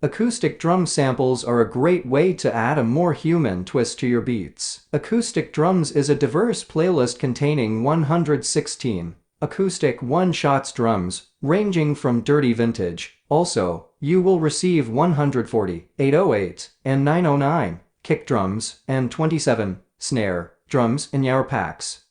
Acoustic drum samples are a great way to add a more human twist to your beats. Acoustic drums is a diverse playlist containing 116 acoustic one-shots drums, ranging from dirty vintage. Also, you will receive 140 808 and 909 kick drums and 27 snare drums in your packs.